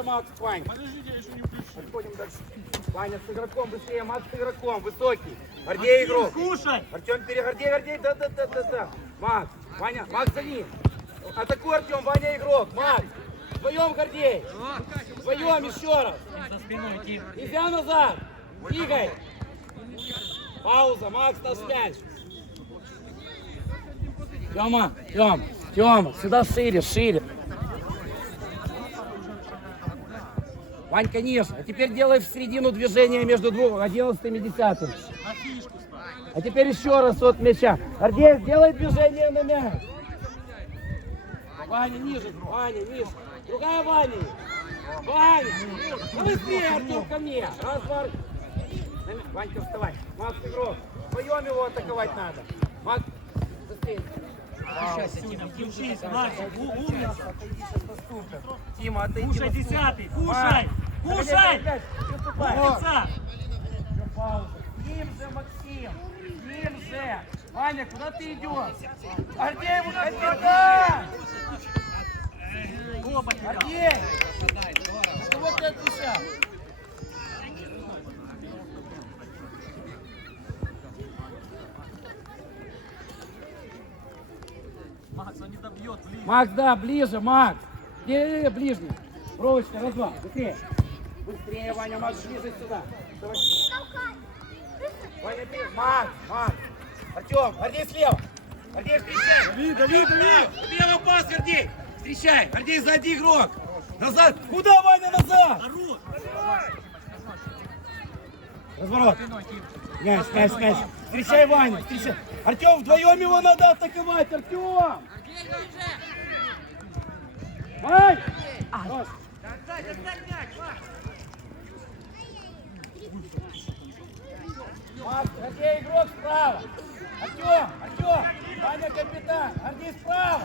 ближе, Макс, к Ване. Подождите, я еще не включил. Подходим дальше. Ваня с игроком, быстрее, Макс с игроком, высокий. Гордей игрок. Кушай! Артем, перегордей, гордей, да, да, да, да, да. Макс, Ваня, Макс за ним. Атакуй, Артем, Ваня игрок. Макс, вдвоем, Гордей. Вдвоем, еще раз. За спиной, Тим. Нельзя назад. Игорь. Пауза, Макс, на мяч. Тёма, Тём, Тёма, сюда шире, шире. Вань, конечно. А теперь делай в середину движения между двух, 11 и 10. На фишку ставь. А теперь еще раз от мяча. Гордей, сделай движение на мяч. Ваня, ниже, Ваня, ниже. Другая Ваня. Ваня, ну быстрее, Артем, ко мне. Раз, два. Ванька, вставай. Макс, игрок. Вдвоем его атаковать надо. Макс, быстрее. Тима, отойди. Кушай, десятый, кушай! Кушай! Умница! Ним же, Максим. Ним же. Ваня, куда ты идешь? Гордей, выходи, да! Тебя. Гордей! Кого ты отвечал? Макс, он не добьет, блин. Макс, да, ближе, Макс. Не, ближний. Провочка, раз, два. Быстрее. Быстрее, Ваня, Макс, ближе сюда. Давай. Ваня, ты. Макс, Макс. Артем, Гордей слева. Гордей, встречай. Дави, дави, дави. Левый пас, Гордей. Встречай. Гордей, сзади игрок. Назад. Куда, Ваня, назад? Хорош! Разворот. Мяч, мяч, мяч. Встречай Ваню, встречай. Артем, вдвоем его надо атаковать, Артем! Вань! Хорош. Макс, Гордей игрок справа. Артем, Артем, Ваня капитан. Гордей справа.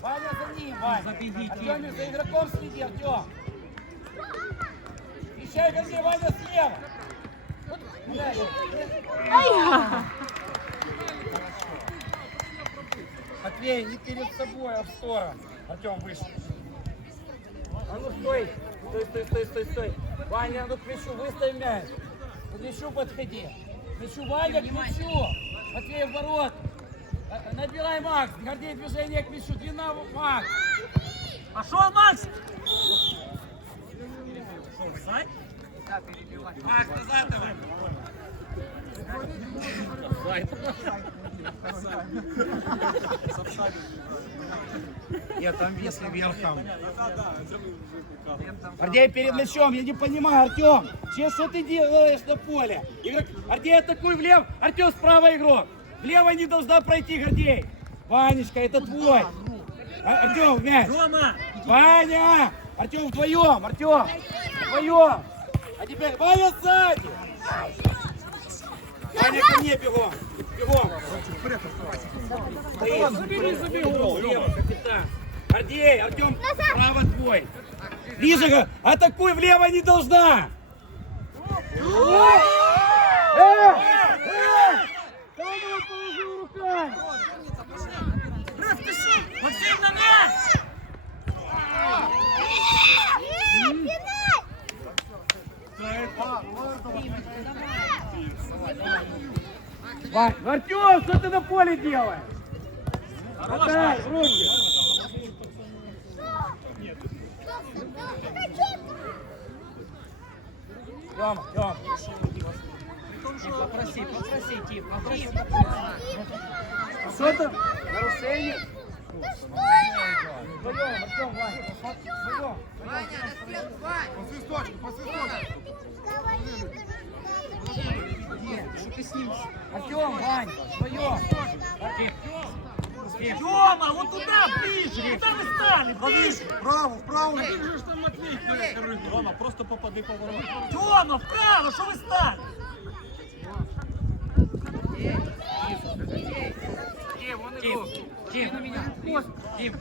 Ваня за ним, Ваня. Артем за игроком следи, Артем. Встречай, Гордей, Ваня слева. Матвей, не перед собой, а в сторону. Артем вышел. А ну стой, стой, стой, стой, стой, стой. Ваня, ну к мячу выставь мяч. К мячу подходи. К мячу, Ваня, к мячу. Матвей, в ворот. Э, Набирай, Макс. Гордей движение к мячу. Длина, Макс. Пошел, Макс! Офсайд? Макс, назад давай. Нет, там если верхом. Гордей перед мячом, я не понимаю, Артем, че, что ты делаешь на поле? Игрок... Гордей, атакуй влево, Артем справа игрок. Влево не должна пройти, Гордей. Ванечка, это твой. А- Артем, мяч. Рома! Ваня! Артем, вдвоем, Артем, вдвоем. А теперь Ваня сзади. Ваня ко мне бегом, Забери, забери. Лево, капитан. Гордей, Артем, справа твой. Га- атакуй, влево не должна. Э! Э! Он его положил руками. Максим, на мяч! Вань, Артем, что ты на поле делаешь? Отдай, руки. Тёма, Тёма. Попроси, попроси, Тим, попроси. Что там? Нарушение? Вдвоем, Артем, Вань. Вдвоем. По свисточку, по свисточку. Артем, Вань, вдвоем. Тёма, вот туда, ближе! Куда вы стали? Ближе! Вправо, вправо. Как же ж там Матвей? Рома, просто попади по воротам. Тёма, вправо, что вы стали? Тим. Тим. Тим,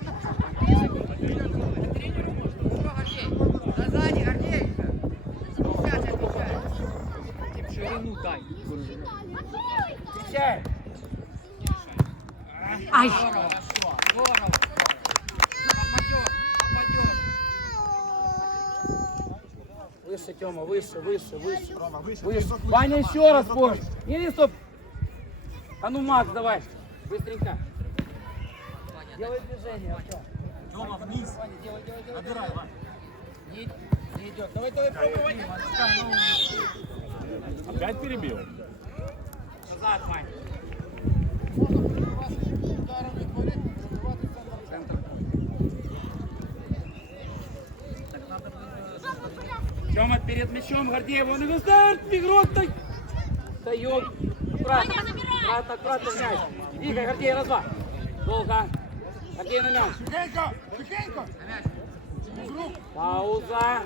Сзади, Гордей! Ширину дай. Ай! Здорово, здорово. Попадешь, попадешь. Выше, Тёма, выше, выше, выше. Рома, выше. Выше. Высок, выше. Ваня, еще раз, Боже. не, стоп. А ну, Макс, давай. Быстренько. Делай движение. Тёма, вниз. Ваня, делай, делай, делай. Набирай, Вань. Не, не идет. Давай, давай, пробуй, Ваня. Опять перебил? Тёма перед мячом, Гордеев, он его старт, игрок так. Встает. Аккуратно. Аккуратно, аккуратно мяч. Игорь, Гордеев, раз, два. Долго. Гордеев на мяч. Тихенько, тихенько. Пауза.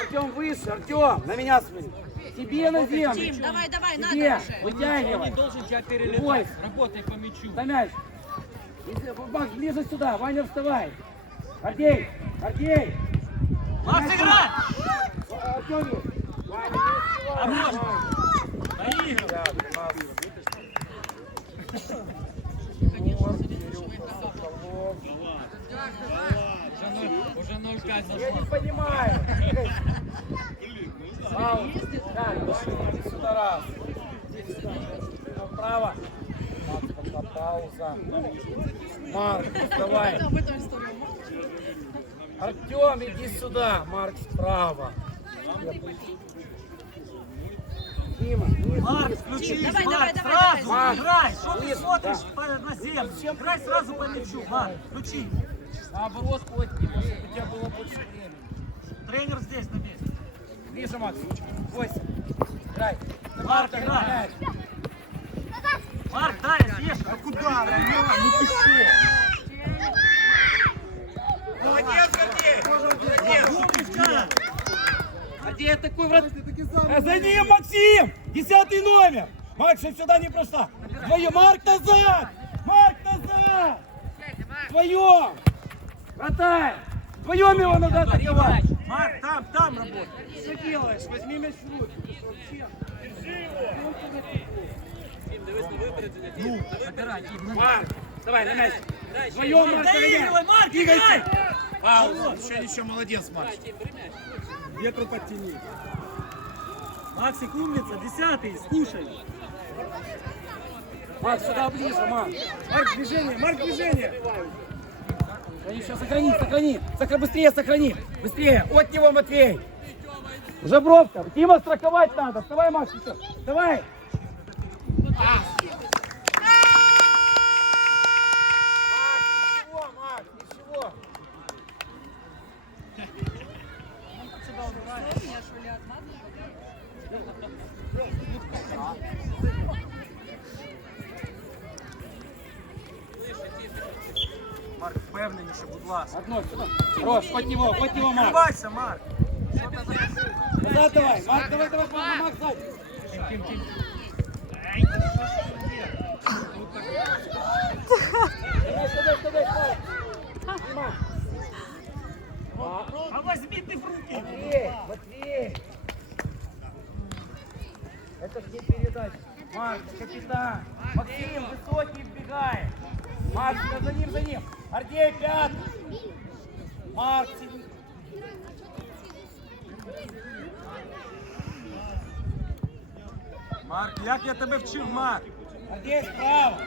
Артем выше, Артем, на меня смотри. Тебе на землю. Тим, давай, давай, надо Тебе, уже. вытягивай. должен тебя Ой. Работай по мячу. На мяч. Макс, ближе сюда. Ваня, вставай. Гордей, Гордей. Макс, играй! Артем, Ваня, А не можно? Наигрывай. Уже 0-5 Я не понимаю. Пауза. Так, иди сюда раз. Направо. Пока пауза. Марк, вставай. Артем, иди сюда. Марк справа. Дима. Марк, включись, Давай, Марк, давай, давай, сразу давай. играй. Что ты смотришь да. на землю? Играй сразу по мячу, Марк, включи. Наоборот, хоть у тебя было больше времени. Тренер здесь на месте. Ближе, Макс. Бойся. Играй. Марк, играй. Марк, дай, съешь. А куда? Ну ты что? Молодец, Гордей. Умничка. Гордей, такой врат. А за ним Максим. Десятый номер. Макс, чтоб сюда не прошла. Твою. Марк назад. Марк назад. Твоем. Вратарь. Вдвоем его надо атаковать. Марк, там, там работай. Что делаешь? Возьми мяч в руки. Ну, забирай. Марк, давай, на мяч. Вдвоем, Марк, Доигрывай, Марк, играй. Пауза. Еще, еще молодец, Марк. Ветру подтяни. Максик умница, десятый, скушай. Марк, сюда ближе, Марк. Марк, движение, Марк, движение! Сохрани, сейчас сохрани, сохрани. Сохра- быстрее сохрани. Быстрее. От него, Матвей. Уже бровка. Тима страховать надо. Вставай, Макс. Давай. Впевненіше, будь ласка. Одно, сюда. Хорош, от него, от него, Марк. Тривайся, Марк. Назад давай. Марк, давай, давай, давай, Макс, сзади. Давай, давай, давай, давай. Дима. А возьми ты в руки. Матвей, Матвей. Это ж не передача. Марк, капитан. Максим, высокий вбегает. Марк, за ним, за ним. Ардей, пятый. Марк, сиди. Марк, як я тебе вчив, Марк? Ардей справа.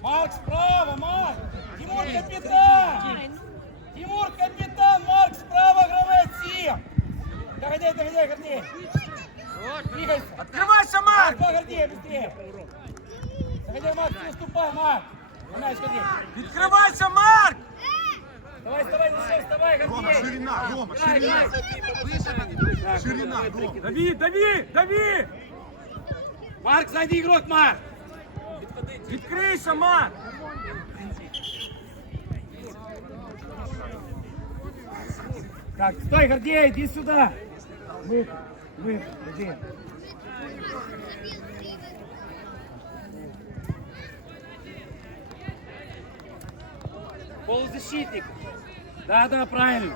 Марк справа, Марк. Тимур капитан. Тимур капитан, Марк справа, гравець сім. Догоняй, догоняй, Гордей. Двигайся. Откривайся, Марк, Марк! Гордей, быстрее. Догоняй, Марк, не наступай, Марк. Гордей. Відкривайся, Марк! Давай, вставай, ну вставай, Гордей. ширина, Рома, ширина. Ширина, Рома. Дави, дави, дави! Марк, сзади игрок, Марк. Відкрийся, Марк! Так, стой, Гордей, иди сюда. Выход, выход, иди. Полузащитник. Да, да, правильно.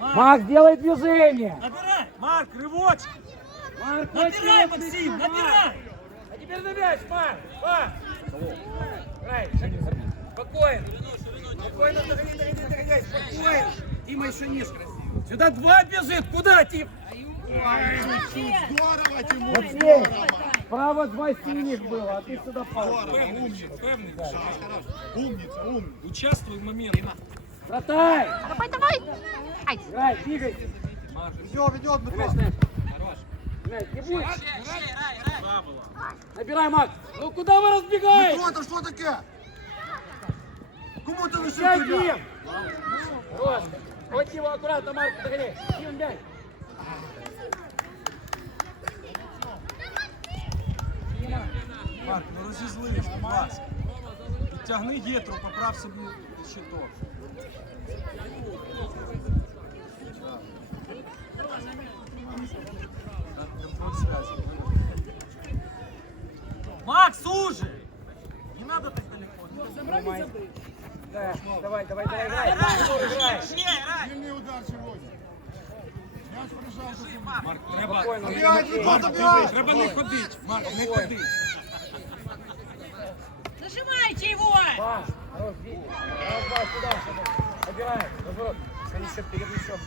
Макс, делай движение. Набирай! Марк, рывочек! Марк, Набирай, Максим, Марк. набирай! А теперь на мяч, Марк. Марк. Шаг- Спокойно. Спокойно, догони, догони, догоняй. Спокойно. Дима еще ниже. Сюда два бежит. Куда, Тим? Здорово, Тимур, здорово. Справа два синих было, а ты сюда пал. Умний, певний. Умница, умница. Участвуй в моменті. Вратай! Давай, давай! Ай! Играй, двигай. Ведет, ведет. Мяч, мяч. Мяч, не будет. Набирай, Макс. Ну куда вы разбегаете? Дмитро, это что таке? Кому ты? Дим. Хорош. Вот его аккуратно, Марк, догоняй. Дим, мяч. Марк, ну розізливись, будь ласка. Тягни гетру, поправ собі щиток. Так, контроль связи. Макс, уже! Не надо так далеко. Да, давай, давай, давай, играй. Тимур, играй. Сильный удар сегодня. Мяч прижал до земли. Марк, треба, Спокойно, Добивай, Дмитрий. Дмитро, добивай. треба не ходити. Марк, не ходи. Нажимайте его! Паш, хорош, бей. Раз, два, сюда. Забирай, разворот. Еще перед мячом.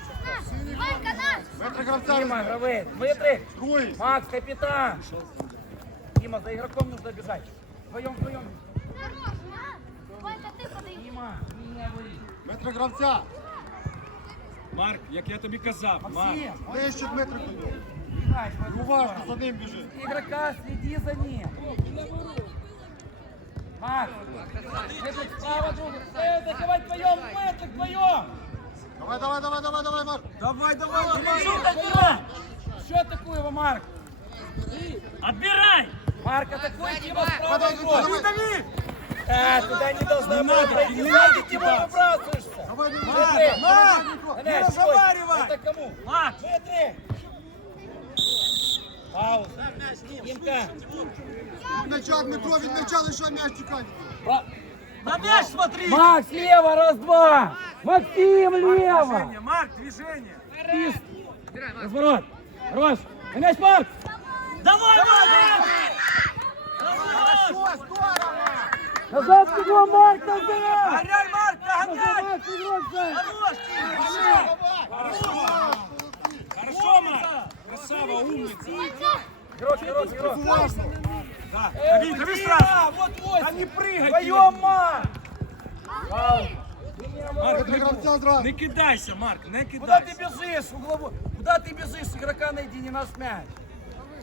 Дмитро Гравця. Дима, игровые. Дмитрий. Другой. Макс, капитан. Дима, за игроком нужно бежать. Вдвоем, вдвоем. Дима, не вы. Дмитро Гравця. Марк, як я тобі казав, Марк. Максим, Ближче свою Уважно за ним біжи. Игрока, следи за ним. Макс, Мэтрик справа друга. Э, давай вдвоем, Мэтрик, вдвоем. Давай, давай, давай, давай, давай, Марк. Давай, давай, давай. Что атакуй его, Марк? Отбирай! Марк, атакуй Дима справа Давай, игрок. давай. А, туда не должна Не была надо, пройти. не надо Дима кидаться. выбрасываешься. Давай, Дмитро. Мэтрик, Давай, Дмитро. Мяч, Не стой. разговаривай. Это кому? Макс! Мэтрик. Пауза. Димка. Від м'яча, Дмитро, від м'яча лише м'яч тікає. Про- На мяч смотри! Макс, лево, раз-два. Максим, лево. Движение, Марк, движение! Пис. Разворот. Хорош. На мяч, Марк. Давай, Марк! Хорошо, здорово. Назад к него, Марк, назад. Гоняй, Марк, Назад, догоняй! Макс, игрок сзади. Хорош! Хорошо, Марк. Красава, умниця. Игрок, игрок. Уважно. Да. Э, Дави, дави уйди, сразу. а, Вот восемь. Да не прыгай, Вдвоем, Марк. Марк, не, не кидайся, Марк, не Куда ты кидайся. бежишь? Угловой. Куда ты бежишь? Игрока найди, не наш мяч.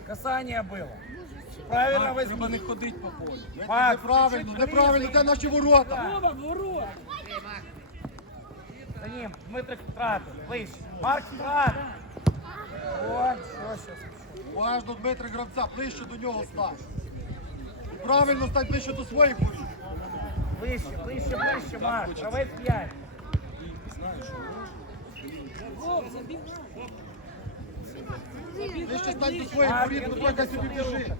Касание было. Правильно Марк, треба не возьми. ходить по полю. Марк, Неправильно, неправильно, де наші ворота? За ним. Дмитрик втрати. Ближче. Марк втрати. О, що сейчас? Уважно, Дмитро Гравця, ближче до нього стань. І Правильно стань ближче до своїх воріт. Ближче, ближче, ближче, Марк. Гравець 5. Ближче стань до своїх Марк, воріт, Дмитро, хай собі біжи.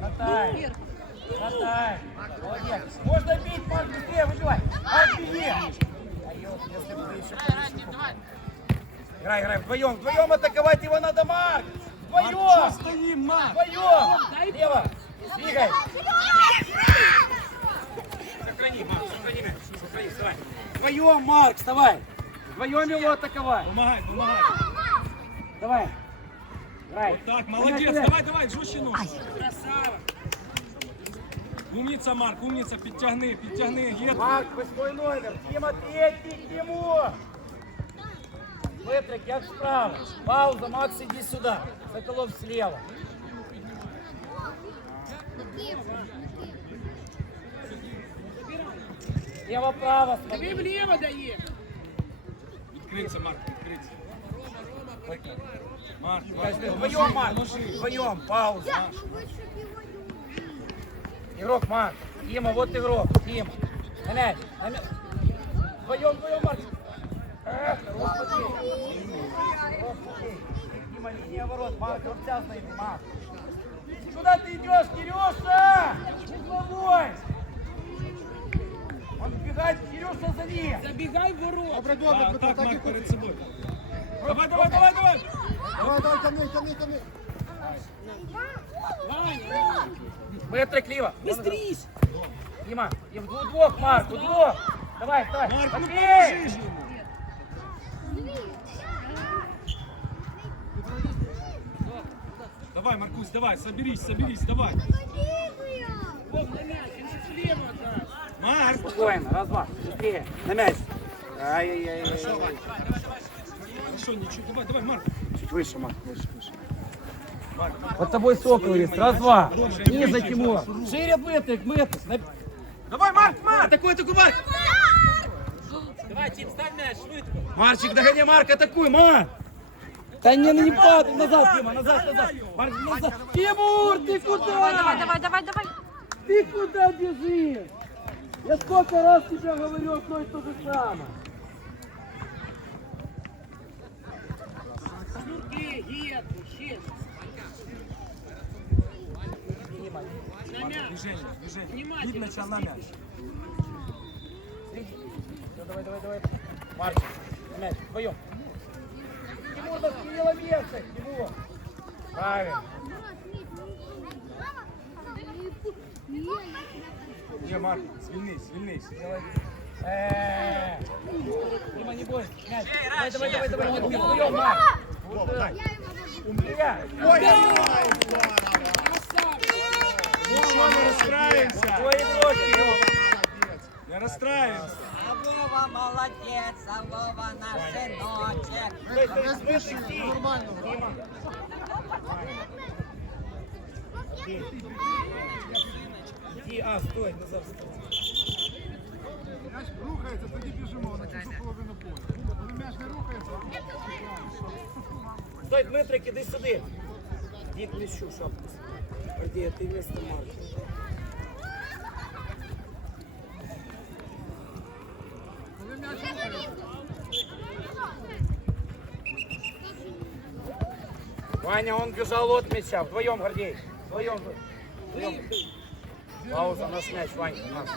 Хатай. Хатай. Молодец. Можно бить, Марк, быстрее выбивай. Марк, беги. Даёт, если бы ты еще ближе. Играй, играй. Вдвоем, вдвоем атаковать его надо, Марк. Марк, що Вдвоем. стоїм, Марк? Вдвоем. Лево. Двигай. Сохрани, Марк, сохрани мяч. Сохрани, вставай. Вдвоем, Марк, вставай. Вдвоем его атаковать. Помагай, помагай. Давай. Играй. Так, Мяч, молодець, мяч. давай, давай, жужче ножку. Умніця, Марк, умніця, підтягни, підтягни, геть. Марк, восьмой номер. Дима, третий к нему. Петрик, я справа. Пауза, Макс, иди сюда. Соколов слева. Лево-право, смотри. влево дає. Відкриться, Марк, відкриться. Марк, Вдвоем, Марк. Вдвоем, пауза. Игрок, Марк. Дима, вот игрок. Дима. На мяч. На мяч. Вдвоем, вдвоем, Марк. Дима, линия ворот. Марк, вот сейчас стоит, Марк. Куда ты идешь, Кирюша? Угловой. Он бегает, Кирюша за ним. Добре, добре, Так, Дмитро, так, так і Марк, перед собою. Давай, давай, давай, давай. Давай, давай, тяни, тяни, тяни. Метрик лево. Быстрее. Дима, и в двух, Марк, в двух. Давай, давай. Марк, ну ж йому. Давай, Маркусь, давай, соберись, соберись, давай. Марк! Спокойно, раз, два, быстрее, на мяч. Ай-яй-яй. Хорошо, ничего, давай, давай, Марк. Чуть выше, Марк, выше, выше. Под тобой сокол есть, раз, два. Низа, Тимур. Шире быток, быток. На- Давай, Марк, Марк! Атакуй, атакуй, Марк. Давай, Тим, ставь мяч, швидко. Марчик, догони Марк, атакуй, Марк. Да не, не падай, назад, Тима, назад, назад. Марк, назад. Тимур, ты куда? Давай, давай, давай, давай. Ты куда бежишь? Я сколько раз тебе говорю одно и то же самое. Шнурки. На мяч. Движение, движение. Видно, что на мяч Всё, давай, давай, давай. Марчик, на мяч, вдвоем. Тимур, да смело место, Тимур. Правильно. Не, Марк, звільнись, звільнись. Э, Дима, не бойся. Мяч. Давай, давай, давай, давай. Нет, вдвоем, Марк. Вот так. Умнее. Нічого, не розстраюємося. Твой игрок, Тимур. Не розстраюємося. А Вова молодец, а Вова наш сыночек. Стой, стой, слышь, иди. Нормально. Дима. Иди. Иди, а, стой, назад стой. М'яч рухається, тоді біжимо на кінцю половину поля. Коли м'яч не рухається, Стой, Дмитрик, іди сюди. Іди плещу шапку. Гордія, ти вместо Марка. Ваня, он бежал от мяча. Вдвоем, Гордей. Вдвоем. Вдвоем. Пауза, наш мяч, Ваня, наш.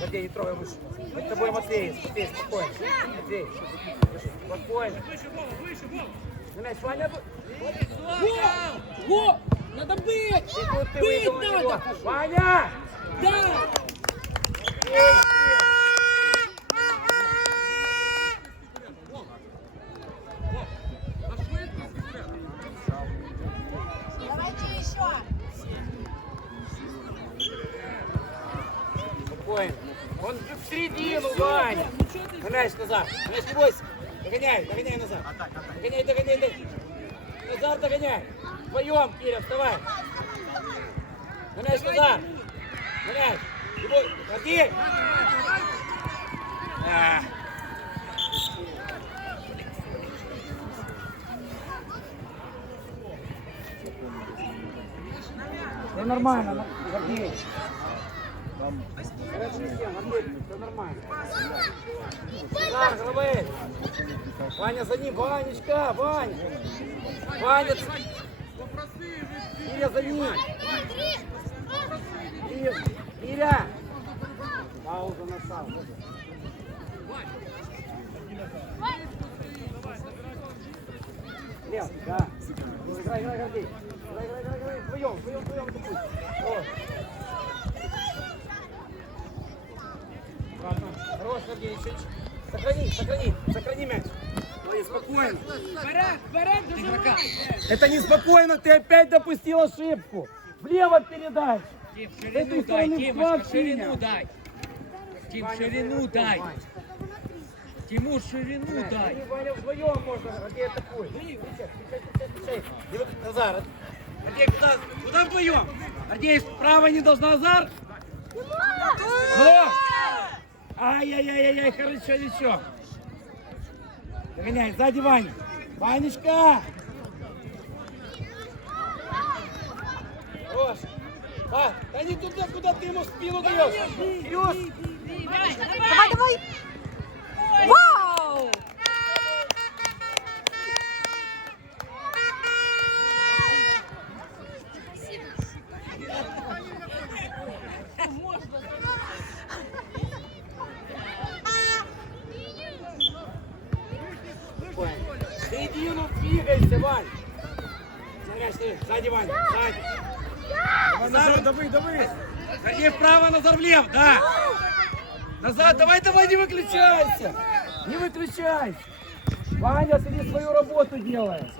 Гордей, не трогай выше. Мы с тобой, Матвей, Матвей, спокойно. Матвей, спокойно. На мяч, Ваня. Во! Надо бить! Секунд ты надо! его. Ваня! Да! Спокойно. Он в середину, Ваня. Мяч назад. На мяч не бойся. Догоняй, догоняй назад. Догоняй, догоняй, догоняй. Назад догоняй. Вдвоем, Киря, вставай. Мяч назад. На мяч. Не бой- Гордей. А. Все нормально. Хорошо, всем, Гордей, все нормально. Головы. Ваня за ним, Ванечка, Ваня. Ваня. Илья за ним. Илья. Пауза на сам. Лев, да. Играй, играй, Гордей. Играй, играй, играй, играй. Вдвоем, вдвоем, вдвоем. атакуй. Вот. Ладно. Еще чуть. Сохрани, сохрани, сохрани мяч. Спокойно. Вперед, дожимай! Это неспокойно, ты опять допустил ошибку. Влево передача. Тим, ширину дай, Тимочка, ширину дай. Тим, ширину дай. Тимур, ширину дай. Они, Ваня, вдвоем можно. И вот Назар. Гордей, куда, куда вдвоем? Гордей, справа не должна, Назар. Хорош. Ай-яй-яй-яй, хорошо, ничего. Догоняй, сзади Ваня. Ванечка. Хорош. А, да не туда, куда ты ему спину даешь. Вперед. Давай, давай. Смотри, сзади, Вань, сзади. Назар, дави, дави. Гордей вправо, Назар влево, да. Назад, давай, давай, не выключайся. Не выключайся. Ваня, ты не свою работу делаешь.